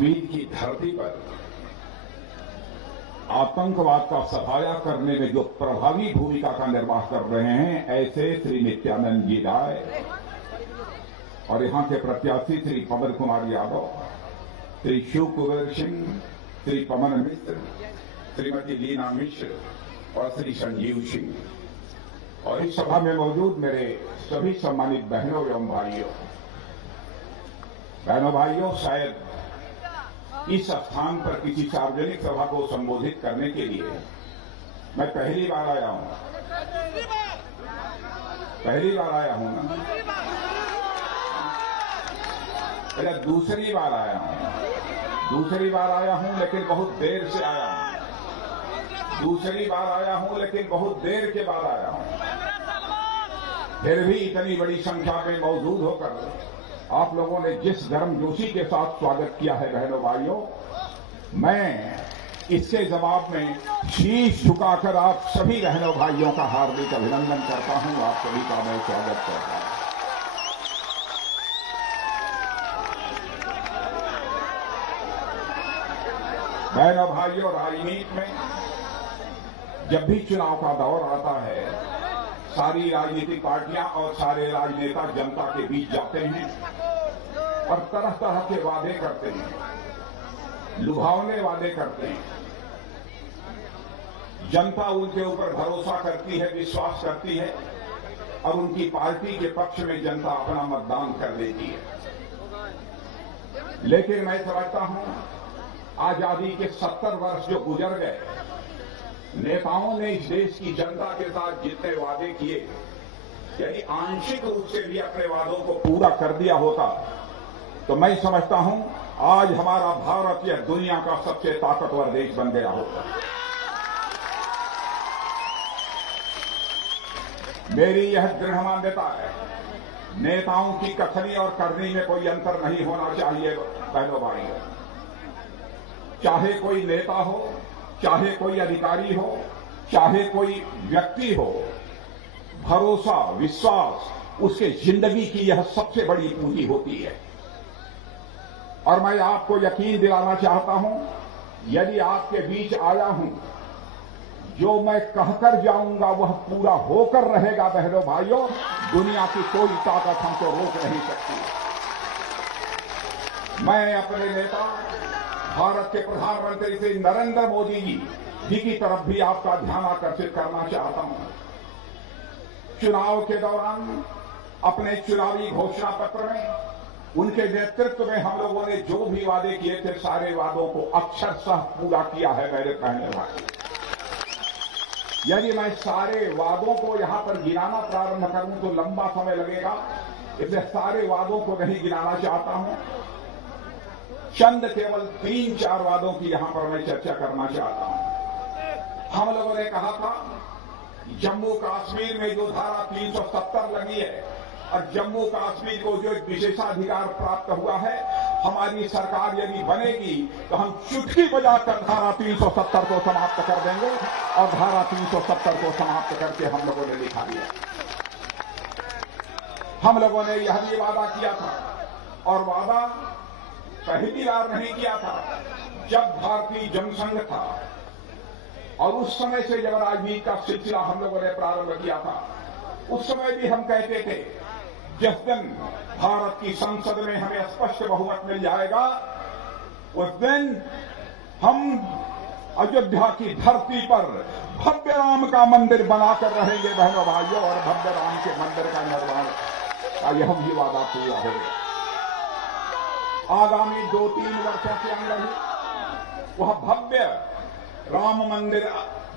कश्मीर की धरती पर आतंकवाद का सफाया करने में जो प्रभावी भूमिका का निर्वाह कर रहे हैं, ऐसे श्री नित्यानंद जी राय और यहां के प्रत्याशी श्री पवन कुमार यादव, श्री शिव कुबेर सिंह, श्री पवन मिश्र, श्रीमती लीना मिश्र और श्री संजीव सिंह और इस सभा में मौजूद मेरे सभी सम्मानित बहनों एवं भाइयों, शायद इस स्थान पर किसी सार्वजनिक सभा को संबोधित करने के लिए मैं पहली बार आया हूं ना, पहले दूसरी बार आया हूं लेकिन बहुत देर से आया हूं। दूसरी बार आया हूं लेकिन बहुत देर के बाद आया हूं। फिर भी इतनी बड़ी संख्या में मौजूद होकर आप लोगों ने जिस गर्मजोशी के साथ स्वागत किया है बहनों भाइयों, मैं इसके जवाब में शीश झुकाकर आप सभी बहनों भाइयों का हार्दिक अभिनंदन करता हूं। आप सभी का मैं स्वागत करता हूं। बहनों भाइयों, राजनीति में जब भी चुनाव का दौर आता है, सारी राजनीतिक पार्टियां और सारे राजनेता जनता के बीच जाते हैं और तरह तरह के वादे करते हैं, लुभावने वादे करते हैं। जनता उनके ऊपर भरोसा करती है, विश्वास करती है और उनकी पार्टी के पक्ष में जनता अपना मतदान कर देती है। लेकिन मैं समझता हूं, आजादी के 70 वर्ष जो गुजर गए, नेताओं ने इस देश की जनता के साथ जितने वादे किए, यदि आंशिक रूप से भी अपने वादों को पूरा कर दिया होता तो मैं समझता हूं आज हमारा भारत यह दुनिया का सबसे ताकतवर देश बन गया होता। मेरी यह दृढ़ मान्यता है, नेताओं की कथनी और करनी में कोई अंतर नहीं होना चाहिए बहनों भाइयों। चाहे कोई नेता हो, चाहे कोई अधिकारी हो, चाहे कोई व्यक्ति हो, भरोसा, विश्वास उसके जिंदगी की यह सबसे बड़ी पूंजी होती है। और मैं आपको यकीन दिलाना चाहता हूं, यदि आपके बीच आया हूं, जो मैं कहकर जाऊंगा वह पूरा होकर रहेगा बहनों भाइयों। दुनिया की कोई ताकत हमको रोक नहीं सकती। मैं अपने नेता भारत के प्रधानमंत्री श्री नरेंद्र मोदी जी की तरफ भी आपका ध्यान आकर्षित करना चाहता हूं। चुनाव के दौरान अपने चुनावी घोषणा पत्र में उनके नेतृत्व में हम लोगों ने जो भी वादे किए थे, सारे वादों को अक्षरशः पूरा किया है मेरे बहने भाई। यदि मैं सारे वादों को यहां पर गिनाना प्रारंभ करूं तो लंबा समय लगेगा, इसलिए सारे वादों को नहीं गिनाना चाहता हूं। चंद केवल 3-4 वादों की यहां पर मैं चर्चा करना चाहता हूं। हम लोगों ने कहा था जम्मू कश्मीर में जो धारा 370 लगी है और जम्मू कश्मीर को जो एक विशेषाधिकार प्राप्त हुआ है, हमारी सरकार यदि बनेगी तो हम चुटकी बजाकर धारा 370 को समाप्त कर देंगे और धारा 370 को समाप्त करके हम लोगों ने दिखा दिया। हम लोगों ने यह भी वादा किया था और वादा पहली बार नहीं किया था जब भारतीय जनसंघ था और उस समय से जब राजनीति का सिलसिला हम लोगों ने प्रारंभ किया था, उस समय भी हम कहते थे जिस दिन भारत की संसद में हमें स्पष्ट बहुमत मिल जाएगा, उस दिन हम अयोध्या की धरती पर भव्य राम का मंदिर बनाकर रहेंगे बहनों भाइयों, और भव्य राम के मंदिर का निर्माण का यह भी वादा पूरा होगा। आगामी 2-3 वर्षों के अंदर ही वह भव्य राम मंदिर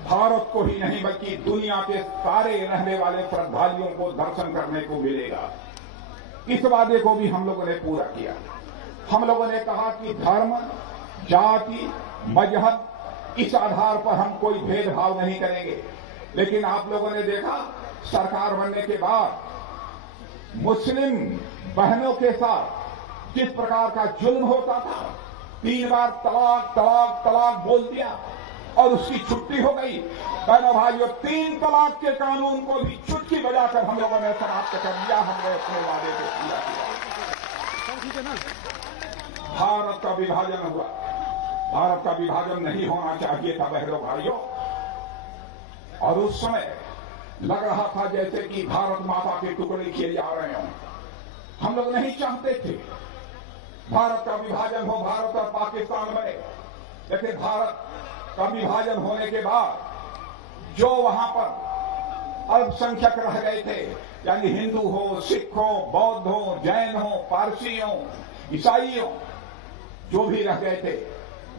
भारत को ही नहीं बल्कि दुनिया के सारे रहने वाले श्रद्धालुओं को दर्शन करने को मिलेगा। इस वादे को भी हम लोगों ने पूरा किया। हम लोगों ने कहा कि धर्म, जाति, मजहब इस आधार पर हम कोई भेदभाव नहीं करेंगे। लेकिन आप लोगों ने देखा सरकार बनने के बाद मुस्लिम बहनों के साथ जिस प्रकार का जुल्म होता था, 3 बार तलाक तलाक तलाक बोल दिया और उसकी छुट्टी हो गई। बहनों भाइयों, 3 तलाक के कानून को भी चुटकी बजाकर हम लोगों ने समाप्त कर दिया। हमने अपने वादे को पूरा किया। भारत का विभाजन हुआ। भारत का विभाजन नहीं होना चाहिए था बहनों भाइयों। और उस समय लग रहा था जैसे कि भारत माता के टुकड़े किए जा रहे हों। हम लोग नहीं चाहते थे भारत का विभाजन हो, भारत और पाकिस्तान बने। लेकिन भारत का विभाजन होने के बाद जो वहां पर अल्पसंख्यक रह गए थे, यानी हिंदू हो, सिख हो, बौद्ध हो, जैन हो, पारसी हो, ईसाई हो, जो भी रह गए थे,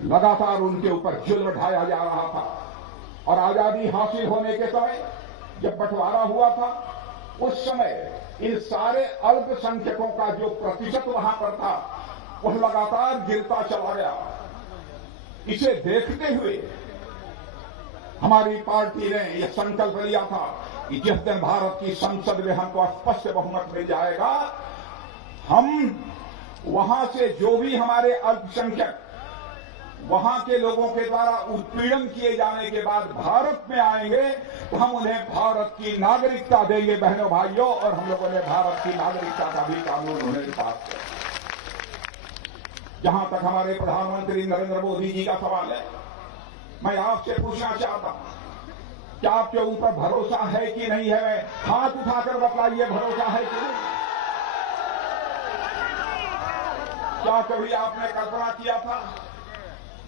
लगातार उनके ऊपर जुल्म ढाया जा रहा था। और आजादी हासिल होने के समय जब बंटवारा हुआ था, उस समय इन सारे अल्पसंख्यकों का जो प्रतिशत वहां पर था वह लगातार गिरता चला गया। इसे देखते हुए हमारी पार्टी ने यह संकल्प लिया था कि जिस दिन भारत की संसद में हमको स्पष्ट बहुमत मिल जाएगा, हम वहां से जो भी हमारे अल्पसंख्यक वहां के लोगों के द्वारा उत्पीड़न किए जाने के बाद भारत में आएंगे तो हम उन्हें भारत की नागरिकता देंगे बहनों भाइयों। और हम लोगों ने भारत की नागरिकता का भी कानून उन्हें पास किया। जहां तक हमारे प्रधानमंत्री नरेंद्र मोदी जी का सवाल है, मैं आपसे पूछना चाहता हूं, क्या आपके ऊपर भरोसा है कि नहीं है? हाथ उठाकर बतलाइए, भरोसा है कि नहीं? क्या कभी आपने कल्पना किया था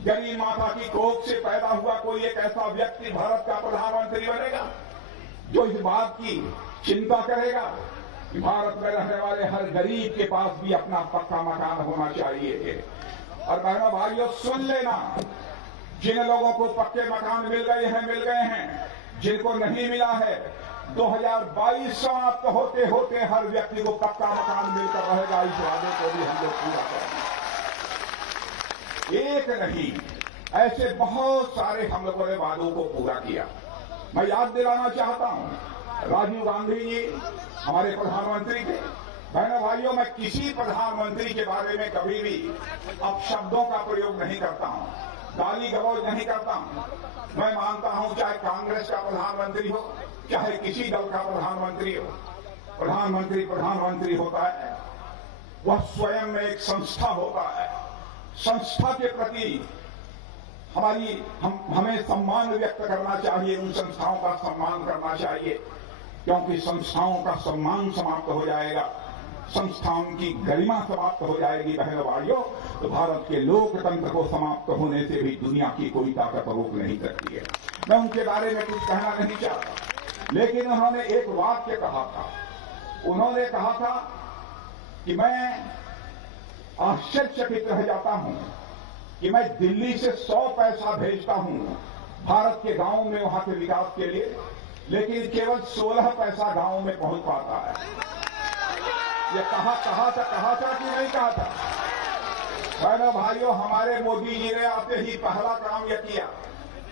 गरीब माता की कोख से पैदा हुआ कोई एक ऐसा व्यक्ति भारत का प्रधानमंत्री बनेगा जो इस बात की चिंता करेगा कि भारत में रहने वाले हर गरीब के पास भी अपना पक्का मकान होना चाहिए? और बहनों भाइयों सुन लेना, जिन लोगों को पक्के मकान मिल गए हैं, जिनको नहीं मिला है, 2022 समाप्त होते होते हर व्यक्ति को पक्का मकान मिलकर रहेगा। इस वादे को भी हम लोग पूरा करेंगे। एक नहीं, ऐसे बहुत सारे हम लोगों ने वादों को पूरा किया। मैं याद दिलाना चाहता हूं, राजीव गांधी जी हमारे प्रधानमंत्री थे। बहनों भाइयों, मैं किसी प्रधानमंत्री के बारे में कभी भी अपशब्दों का प्रयोग नहीं करता हूं, गाली गलौज नहीं करता हूं। मैं मानता हूं चाहे कांग्रेस का प्रधानमंत्री हो, चाहे किसी दल का प्रधानमंत्री हो, प्रधानमंत्री होता है, वह स्वयं में एक संस्था होता है। संस्था के प्रति हमें सम्मान व्यक्त करना चाहिए, उन संस्थाओं का सम्मान करना चाहिए, क्योंकि संस्थाओं का सम्मान समाप्त हो जाएगा, संस्थाओं की गरिमा समाप्त हो जाएगी बहनों भाइयों, तो भारत के लोकतंत्र को समाप्त होने से भी दुनिया की कोई ताकत रोक नहीं सकती है। मैं उनके बारे में कुछ कहना नहीं चाहता, लेकिन उन्होंने एक वाक्य कहा था। उन्होंने कहा था कि मैं आश्चर्यचकित रह जाता हूं कि मैं दिल्ली से 100 पैसा भेजता हूं भारत के गांव में वहां के विकास के लिए, लेकिन केवल 16 पैसा गांव में पहुंच पाता है। ये कहा था कि नहीं कहा था? बहनों भाइयों, हमारे मोदी जी ने आते ही पहला काम यह किया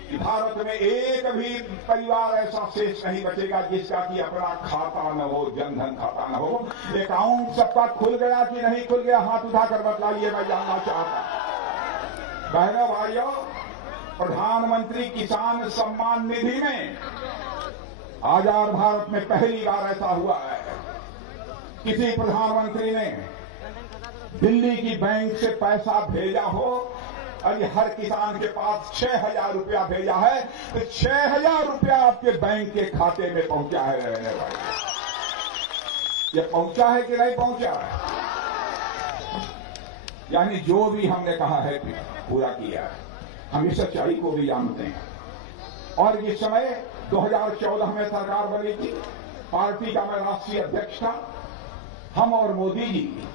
कि भारत में एक भी परिवार ऐसा शेष नहीं बचेगा जिसका कि अपना खाता न हो, जनधन खाता न हो। अकाउंट सबका खुल गया कि नहीं खुल गया? हाथ उठाकर बतलाइए, मैं जानना चाहता। बहनों भाइयों, प्रधानमंत्री किसान सम्मान निधि में आजाद भारत में पहली बार ऐसा हुआ है, किसी प्रधानमंत्री ने दिल्ली की बैंक से पैसा भेजा हो और ये हर किसान के पास 6,000 रुपया भेजा है, तो 6,000 रुपया आपके बैंक के खाते में पहुंचा है। रहने वाले ये पहुंचा है कि नहीं पहुंचा है? यानी जो भी हमने कहा है पूरा किया है। हम इस सच्चाई को भी जानते हैं। और इस समय 2014 में सरकार बनी थी, पार्टी का मैं राष्ट्रीय अध्यक्ष था। हम और मोदी जी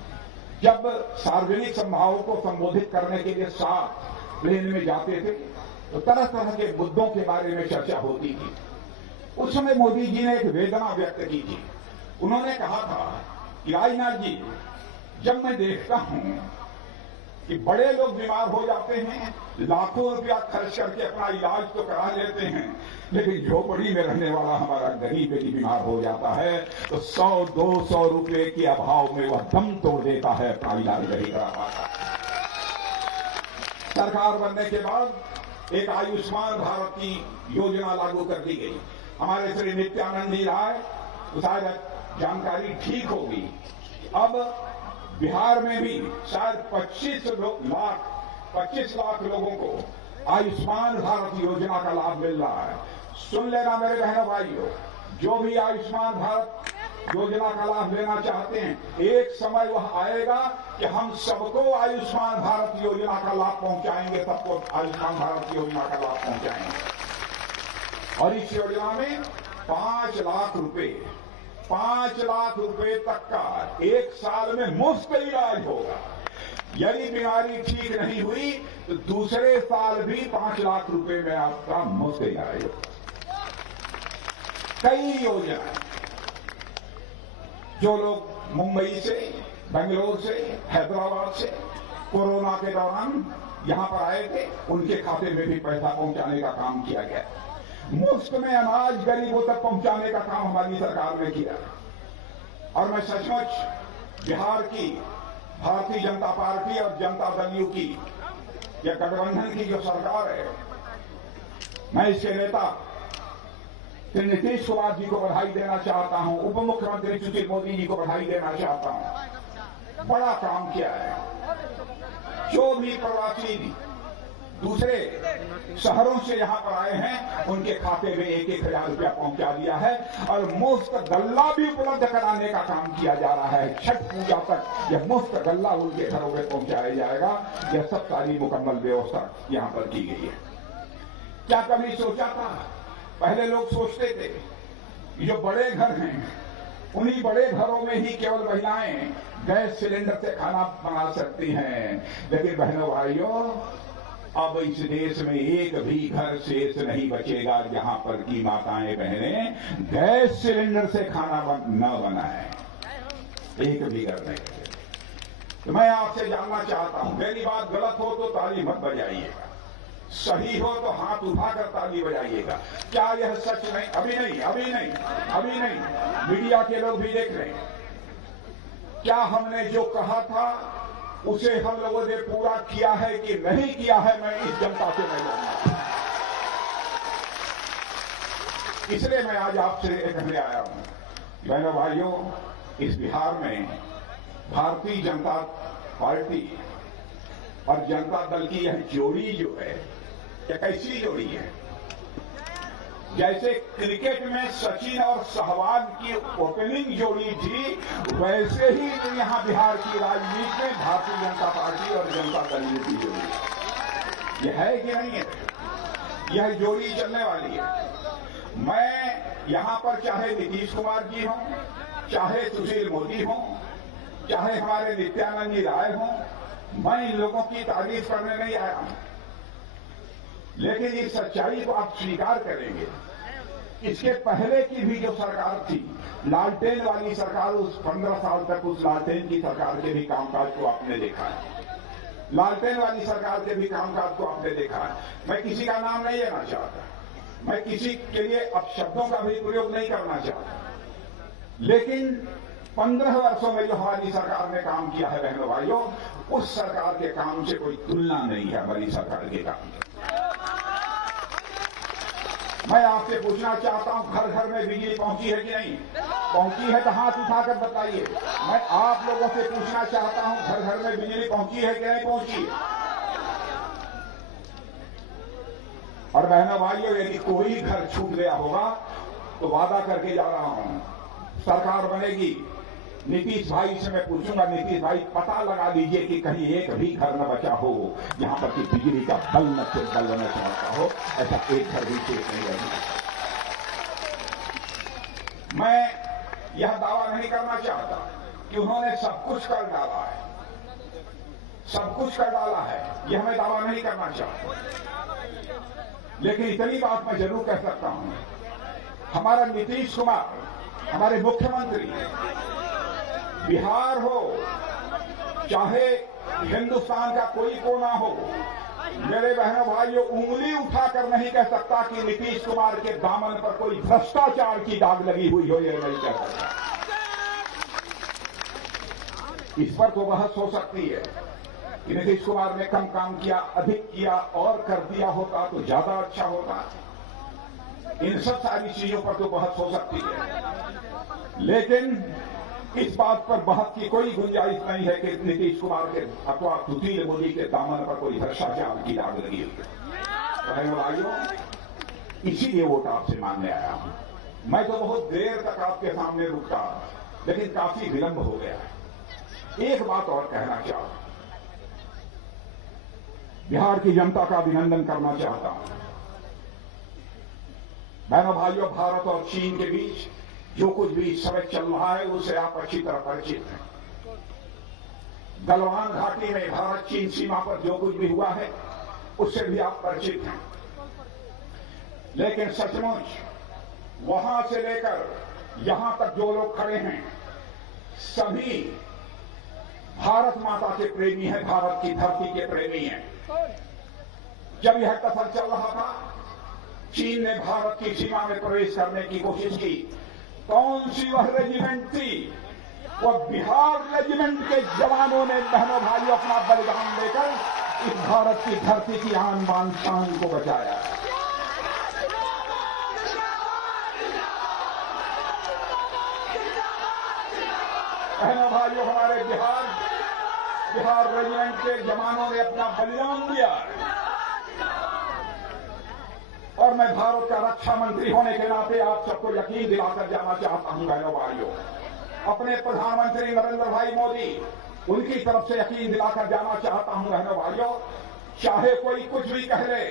जब सार्वजनिक सभाओं को संबोधित करने के लिए साथ प्लेन में जाते थे तो तरह तरह के मुद्दों के बारे में चर्चा होती थी। उस समय मोदी जी ने एक वेदना व्यक्त की थी। उन्होंने कहा था कि राजनाथ जी, जब मैं देखता हूं कि बड़े लोग बीमार हो जाते हैं, लाखों रुपया खर्च करके अपना इलाज तो करा लेते हैं, लेकिन झोपड़ी में रहने वाला हमारा गरीब यदि बीमार हो जाता है तो 100-200 रुपए के अभाव में वह दम तोड़ देता है, अपना इलाज नहीं करा पाता। सरकार बनने के बाद एक आयुष्मान भारत की योजना लागू कर दी गई। हमारे श्री नित्यानंद जी राय, शायद जानकारी ठीक होगी, अब बिहार में भी शायद 25 लाख लोगों को आयुष्मान भारत योजना का लाभ मिल रहा है। सुन लेना मेरे बहनों भाइयों, जो भी आयुष्मान भारत योजना का लाभ लेना चाहते हैं, एक समय वह आएगा कि हम सबको आयुष्मान भारत योजना का लाभ पहुंचाएंगे, सबको आयुष्मान भारत योजना का लाभ पहुंचाएंगे। और इस योजना में 5 लाख रुपए तक का एक साल में मुफ्त इलाज होगा। यदि बीमारी ठीक नहीं हुई तो दूसरे साल भी 5 लाख रुपए में आपका मुफ्त इलाज होगा। कई योजनाएं, जो लोग मुंबई से, बेंगलोर से, हैदराबाद से कोरोना के दौरान यहां पर आए थे, उनके खाते में भी पैसा पहुंचाने का काम किया गया। मुफ्त में अनाज गरीबों तक पहुंचाने का काम हमारी सरकार ने किया। और मैं सचमुच बिहार की भारतीय जनता पार्टी और जनता दल यू की या गठबंधन की जो सरकार है, मैं इसके नेता श्री नीतीश कुमार जी को बधाई देना चाहता हूं, उप मुख्यमंत्री सुशील मोदी जी को बधाई देना चाहता हूं। बड़ा काम किया है। जो भी प्रवासी दूसरे शहरों से यहां पर आए हैं, उनके खाते में 1,000 रुपया पहुंचा दिया है और मुफ्त गल्ला भी उपलब्ध कराने का काम किया जा रहा है। छठ पूजा तक यह मुफ्त गल्ला उनके घरों में पहुंचाया जाएगा। यह सब सारी मुकम्मल व्यवस्था यहां पर की गई है। क्या कभी सोचा था? पहले लोग सोचते थे जो बड़े घर हैं, उन्हीं बड़े घरों में ही केवल महिलाएं गैस सिलेंडर से खाना बना सकती हैं। लेकिन बहनों भाइयों, अब इस देश में एक भी घर शेष नहीं बचेगा जहां पर की माताएं बहनें गैस सिलेंडर से खाना न बनाए। एक भी घर नहीं बचेगा। तो मैं आपसे जानना चाहता हूं, मेरी बात गलत हो तो ताली मत बजाइएगा, सही हो तो हाथ उठाकर ताली बजाइएगा। क्या यह सच नहीं? अभी नहीं, मीडिया के लोग भी देख रहे हैं। क्या हमने जो कहा था उसे हम लोगों ने पूरा किया है कि नहीं किया है, मैं इस जनता से नहीं जानता। इसलिए मैं आज आपसे कहने आया हूं, बहनों भाइयों, इस बिहार में भारतीय जनता पार्टी और जनता दल की यह जोड़ी जो है, यह कैसी जोड़ी है? जैसे क्रिकेट में सचिन और सहवाग की ओपनिंग जोड़ी थी, वैसे ही यहां बिहार की राजनीति में भारतीय जनता पार्टी और जनता दल की जोड़ी यह है कि नहीं है? यह जोड़ी चलने वाली है। मैं यहां पर चाहे नीतीश कुमार जी हों, चाहे सुशील मोदी हों, चाहे हमारे नित्यानंद जी राय हों, मैं इन लोगों की तारीफ करने नहीं आया हूं। लेकिन इस सच्चाई को आप स्वीकार करेंगे, इसके पहले की भी जो सरकार थी, लालटेन वाली सरकार, उस 15 साल तक उस लालटेन की सरकार के भी कामकाज को आपने देखा है। लालटेन वाली सरकार के भी कामकाज को आपने देखा है। मैं किसी का नाम नहीं लेना चाहता, मैं किसी के लिए अपशब्दों का भी प्रयोग नहीं करना चाहता, लेकिन 15 वर्षों में जो हमारी सरकार ने काम किया है बहनों भाइयों, उस सरकार के काम से कोई तुलना नहीं है हमारी सरकार के काम। मैं आपसे पूछना चाहता हूं, घर घर में बिजली पहुंची है कि नहीं? पहुंची है तो हाथ उठाकर बताइए। मैं आप लोगों से पूछना चाहता हूं, घर घर में बिजली पहुंची है कि नहीं पहुंची? और बहनों भाइयों, यदि कोई घर छूट गया होगा तो वादा करके जा रहा हूं, सरकार बनेगी, नीतीश भाई से मैं पूछूंगा, नीतीश भाई पता लगा लीजिए कि कहीं एक भी घर न बचा हो जहां पर कि बिजली का बल न चलता हो, ऐसा एक घर भी शेष नहीं रहेगा। मैं यह दावा नहीं करना चाहता कि उन्होंने सब कुछ कर डाला है, सब कुछ कर डाला है, यह मैं दावा नहीं करना चाहता। लेकिन इतनी बात मैं जरूर कह सकता हूं, हमारा नीतीश कुमार, हमारे मुख्यमंत्री, बिहार हो चाहे हिंदुस्तान का कोई कोना हो, मेरे बहनों भाइयों, उंगली उठाकर नहीं कह सकता कि नीतीश कुमार के दामन पर कोई भ्रष्टाचार की दाग लगी हुई हो, यह नहीं कह सकता। इस पर तो बहस हो सकती है कि नीतीश कुमार ने कम काम किया, अधिक किया और कर दिया होता तो ज्यादा अच्छा होता। इन सब सारी चीजों पर तो बहस हो सकती है, लेकिन इस बात पर बहस की कोई गुंजाइश नहीं है कि नीतीश कुमार के अथवा सुशील मोदी के दामन पर कोई भ्रष्टाचार की दाग लगी हुई है। भाइयों, इसीलिए वोट आपसे मांगने आया हूं। मैं तो बहुत देर तक आपके सामने रुकता, लेकिन काफी विलंब हो गया है। एक बात और कहना चाहता हूं, बिहार की जनता का अभिनंदन करना चाहता हूं। बहनों भाइयों, भारत और चीन के बीच जो कुछ भी इस समय चल रहा है उससे आप अच्छी तरह परिचित हैं। गलवान घाटी में भारत चीन सीमा पर जो कुछ भी हुआ है उससे भी आप परिचित हैं। लेकिन सचमुच वहां से लेकर यहां तक जो लोग खड़े हैं सभी भारत माता के प्रेमी हैं, भारत की धरती के प्रेमी हैं। जब यह कसर चल रहा था, चीन ने भारत की सीमा में प्रवेश करने की कोशिश की। कौन सी वह रेजिमेंट थी? वह बिहार रेजिमेंट के जवानों ने बहनों भाइयों अपना बलिदान देकर इस भारत की धरती की आन बान शान को बचाया। बहनों भाइयों, हमारे बिहार रेजिमेंट के जवानों ने अपना बलिदान दिया और मैं भारत का रक्षा मंत्री होने के नाते आप सबको यकीन दिलाकर जाना चाहता हूं बहनों भाइयों, अपने प्रधानमंत्री नरेंद्र भाई मोदी उनकी तरफ से यकीन दिलाकर जाना चाहता हूं बहनों भाइयों, चाहे कोई कुछ भी कह ले,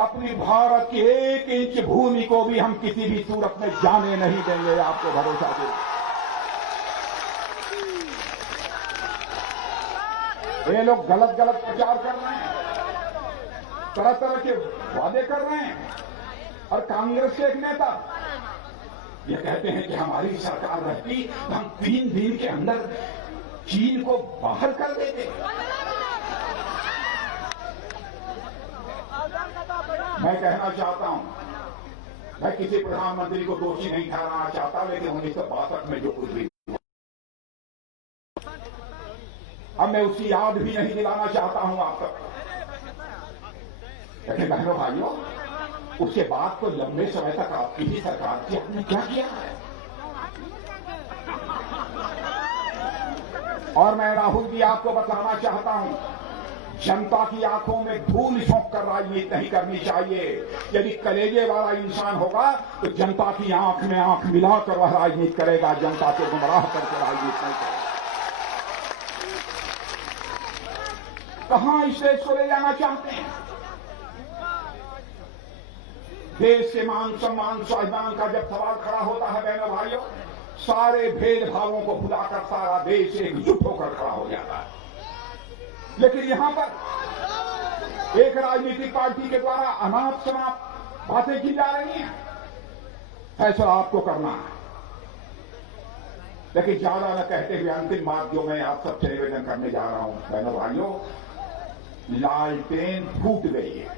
अपनी भारत की 1 इंच भूमि को भी हम किसी भी सूरत में जाने नहीं देंगे। आपको भरोसा दे। ये लोग गलत प्रचार कर रहे हैं, तरह तरह के वादे कर रहे हैं। और कांग्रेस के एक नेता ये कहते हैं कि हमारी सरकार रहती तो हम 3 दिन के अंदर चीन को बाहर कर देते। मैं कहना चाहता हूं, मैं किसी प्रधानमंत्री को दोषी नहीं ठहराना चाहता, लेकिन 1962 में जो कुछ भी अब मैं उसकी याद भी नहीं दिलाना चाहता हूं आप तक। लेकिन बहनों भाइयों, उसके बाद तो लंबे समय तक आपकी ही सरकार थी, आपने क्या किया है? और मैं राहुल जी आपको बताना चाहता हूं, जनता की आंखों में धूल झोंक कर राजनीति नहीं करनी चाहिए। यदि कलेजे वाला इंसान होगा तो जनता की आंख में आंख मिलाकर वह राजनीति करेगा, जनता को गुमराह करके राजनीति नहीं करेगा। कहां इस देश को ले जाना चाहते हैं? देश के मान सम्मान स्वाभिमान का जब सवाल खड़ा होता है बहनों भाइयों, सारे भेदभावों को भुलाकर सारा देश एकजुट होकर खड़ा हो जाता है। लेकिन यहां पर एक राजनीतिक पार्टी के द्वारा अनाप शनाप बातें की जा रही हैं। फैसला आपको करना है। लेकिन ज्यादा न कहते हुए अंतिम बात जो मैं आप सबसे निवेदन करने जा रहा हूं बहनों भाइयों, लालटेन फूट गई है।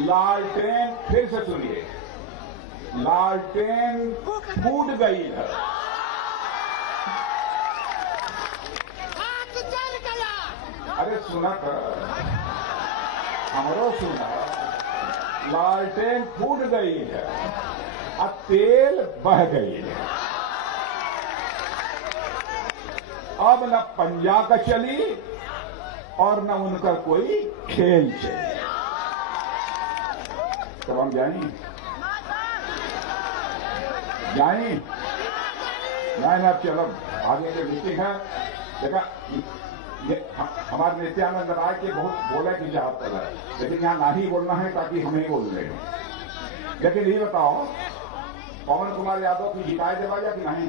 लालटेन, फिर से सुनिए, लालटेन फूट गई है। अरे सुना कर, हमरो सुना, लालटेन फूट गई है और तेल बह गई है। अब न पंजा का चली और न उनका कोई खेल चली। तब हम जाएं नहीं, अब चलो आगे के मीटिंग है। देखा, ये हमारे नित्यानंद राय के बहुत बोले की चाहत है, लेकिन यहां ना ही बोलना है ताकि हमें बोल रहे हो। लेकिन ये बताओ, पवन कुमार यादव की जिताए देवाजा कि नहीं?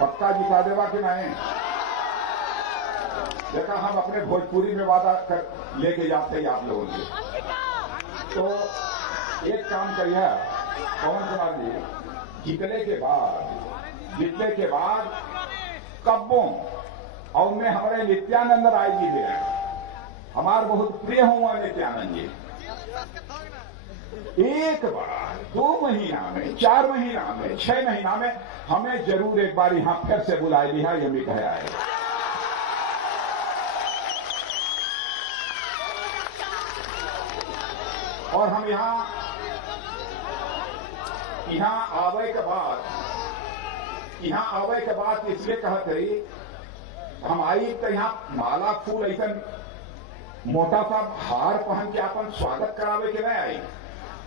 पक्का जिता देवा कि नहीं? देखा, हम अपने भोजपुरी में वादा कर लेके जाते हैं आप लोगों से। तो एक काम करिए पवन कुमार जी, जीतने के बाद कब्बों और में हमारे नित्यानंद राय जी भी हैं। हमार बहुत प्रिय हुआ नित्यानंद जी, एक बार 2 महीना में, 4 महीना में, 6 महीना में हमें जरूर एक बार यहां फिर से बुलाए दिया, ये भी कहा है। और हम यहां आवे के बाद इसलिए कहते रही, हम आई तो यहां माला फूल ऐसा मोटा सा हार पहन के अपन स्वागत करावे के नहीं आई।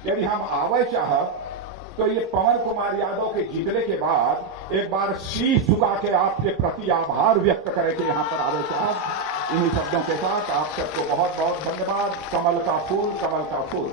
यदि हम आवे चाहत तो ये पवन कुमार यादव के जीतने के बाद एक बार शीश झुका के आपके प्रति आभार व्यक्त करे के यहां पर आवे चाहत। इन्हीं शब्दों के साथ आप सबको बहुत बहुत धन्यवाद। कमल का फूल, कमल का फूल।